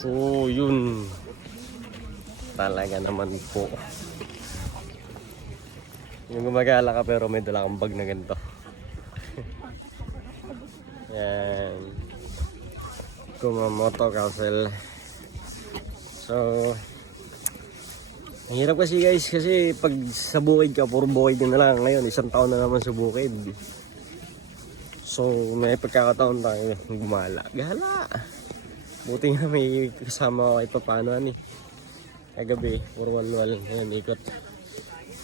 So, yun. Talaga naman po. Yung gumagala ka pero may dala kang bag na ganito. Yan. Kumamoto Castle. So, ang hirap kasi guys kasi pag sa bukid ka, puro bukid na lang. Ngayon, isang taon na naman sa bukid. So, may pagkakataon tayo gumala. Gala! Buti nga may kasama ko kahit paano ani. Kagabi, puro walwal. Ngayon, ikot.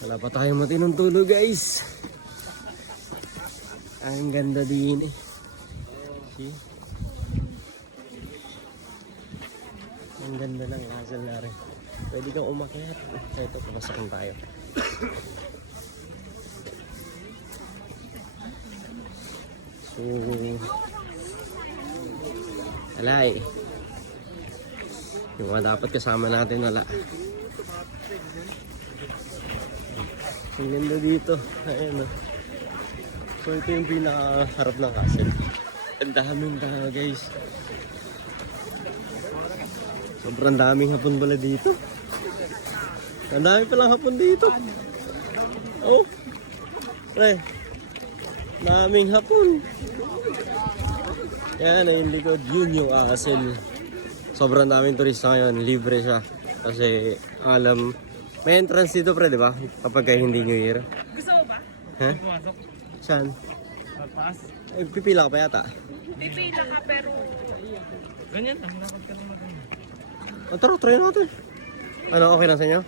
Wala pa tayo matinong tulog guys. Ang ganda din eh. See? Ang ganda ng castle na rin. Pwede kang umakyat. Ito, papasakin tayo. So, alay. Yung mga dapat kasama natin wala. Ang ganda dito. Ayan o. So ito yung pinakaharap ng castle. Ang daming tao guys. Sobrang daming hapon pala dito. Ang dami palang hapon dito. Oh. Pre. Daming hapon. Yan ay yung likod. Yun yung castle. Sobrang daming turista ngayon. Libre siya. Kasi alam, may entrance dito pre, di ba? Kapag kayo hindi New Year. Gusto mo ba? Ha? Pumasok. Saan? Magpaas. Ay, pipila ka pa yata. Pipila ka pero... Ganyan lang, lakad ka lang na ganyan. O, tara, try natin. Ano, okay lang sa inyo?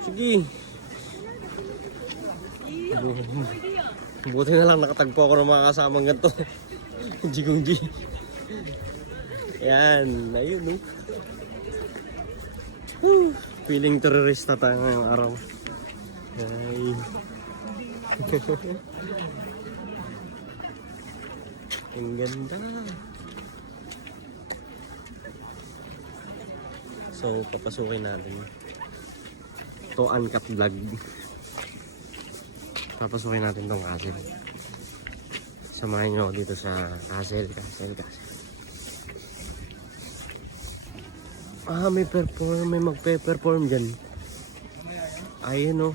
Sige. Buti na lang nakatagpo ako ng mga kasamang ganito. Jigong G. Yan, ayun no. Whew. Feeling terorista tayo ngayong araw. Ay. Ang ganda. So, papasukin natin. To uncut vlog. Papasukin natin tong castle. Samahan nyo dito sa castle, castle, castle. Ah, may perform, may magpe-perform dyan. Ayun oh,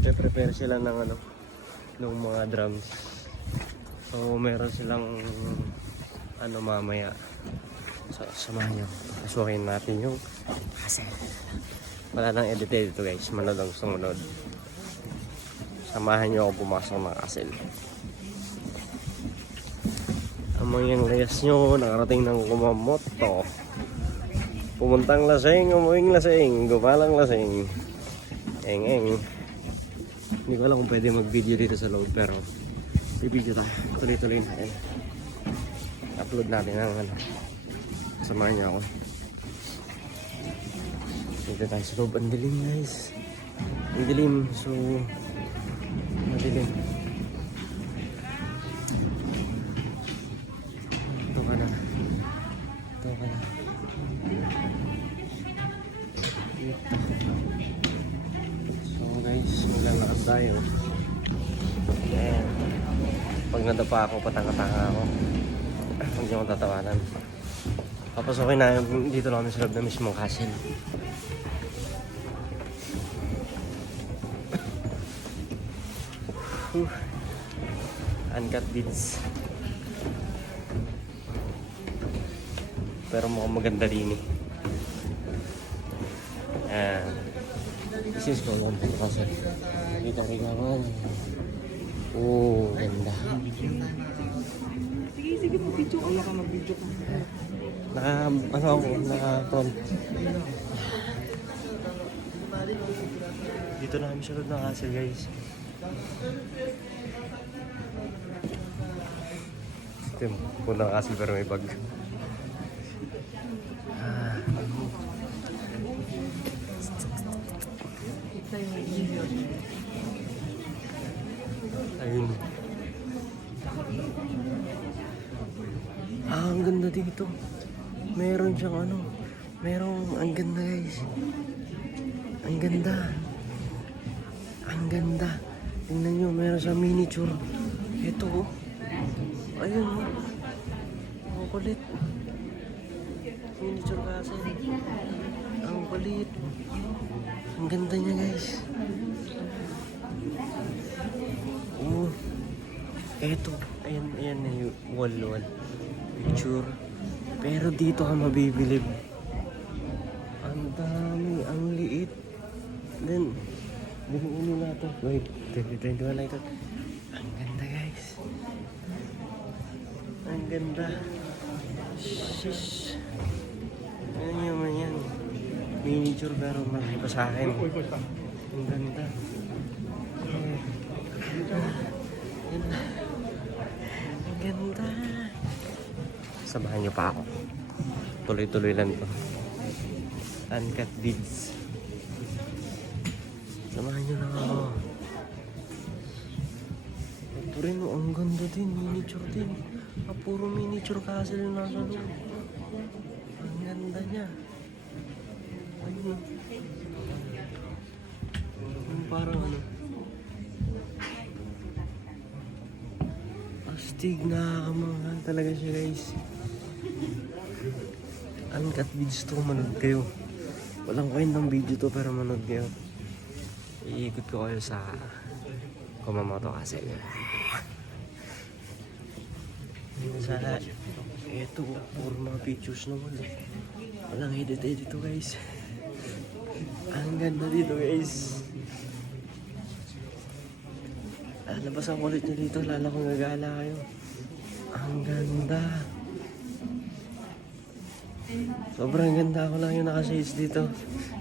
nag-prepare sila ng ano, ng mga drums. So, meron silang ano mamaya. So, samahan nyo. Pasukin natin yung castle. Wala nang edit dito guys. Manood ang sumunod. Samahan nyo ako pumasok ng castle. Ang mga layas nyo, nakarating ng kumamoto. Pumuntang lasing, umuwing lasing, gumalang lasing. Eng eng. Hindi ko alam kung pwede mag-video dito sa loob pero bibideo tayo. Tuloy-tuloy natin. Upload natin ang ano. Samahan niyo ako. Dito tayo sa loob. Ang dilim guys. Ang dilim. So, madilim. So guys, maglalakad tayo. Ayan. Pag nadapa ako, patanga-tanga ako. Huwag niyo akong tatawanan. Papasokin na dito lang kami sa loob na mismong castle. Uncut beats. Pero mukhang maganda rin eh. This is Colon Castle. Dito rin naman. Oh, ganda. Sige, sige, mag-video ka. Wala ka mag-video ka. Naka, ano ako, naka front. Dito na kami sa loob ng castle guys. Ito yung punta ng castle pero may bag. Ah. Ayun. Ah, ang ganda dito. Meron siyang ano. Merong, ang ganda guys. Ang ganda. Ang ganda. Tingnan nyo, meron sa miniature. Ito oh. Ayun oh. Ang kulit. Miniature castle. Ang kulit. Ang ganda niya guys. Oo. Eto. Ayan, ayan na yung wall wall. Picture. Pero dito ka mabibilib. Ang dami. Ang liit. Then, binuulo na ito. Wait, 2021 na ito. Ang ganda guys. Ang ganda. Shish. Ano naman yan? Miniature pero malaki pa sa akin. Ang ganda. Ang ganda. Samahan niyo pa ako. Tuloy-tuloy lang to. Uncut beads. Samahan niyo lang ako. Ito rin, oh, ang ganda din. Miniature din. Ah, puro miniature castle yung nasa loob. Ang ganda niya. Parang ano. Astig nakakamangha talaga siya guys. Uncut videos to, manood kayo. Walang kwentang video to pero manood kayo. Iikot ko kayo sa Kumamoto kasi. Sa eto, puro mga pictures naman. Walang edit-edit to guys. Ang ganda dito guys. Lalabas ang kulit niya dito, lalo kung gagala kayo. Ang ganda. Sobrang ganda ako lang yung nakashades dito.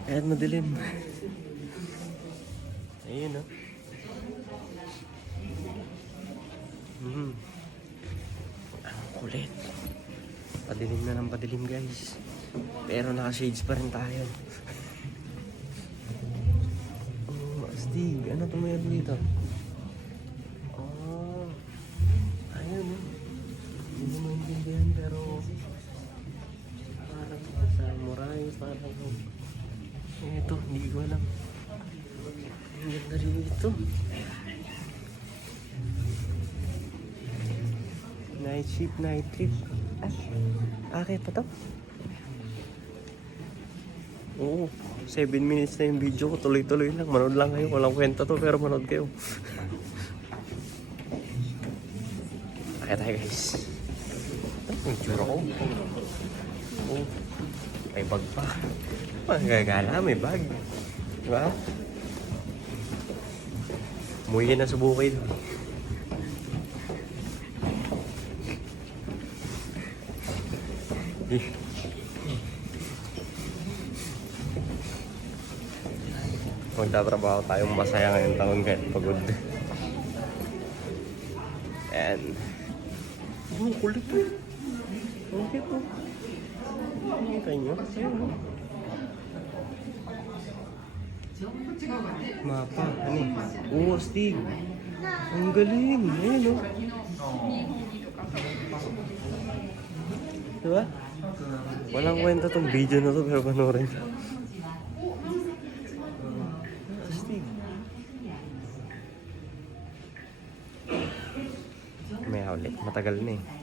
Kahit madilim. Ayun oh. Hmm. Ang kulit. Padilim na ng padilim guys. Pero naka-shades pa rin tayo. astig. Ano to meron dito? Oh. Ayun. Hindi mo maintindihan pero parang samurai, parang ito, hindi ko alam. Ang ganda rin ito. Night shift, night trip. Ah, okay pa to? Oo, 7 minutes na yung video ko. Tuloy-tuloy lang. Manood lang kayo. Walang kwenta to, pero manood kayo. Okay tayo guys. Ito, yung tsura ko. Oo. May bag pa. Magagala, may bag. Diba? Umuwi na sa bukid. Eh. Magtatrabaho tayong masaya ngayong taon kahit pagod. And... Oh, kulit po. Okay po. Nakita nyo? Oh. Mapa, ano eh? Oo, Stig. Ang galing. Ayun, oh. Diba? Walang kwenta tong video na to pero panoorin. Matagal na eh.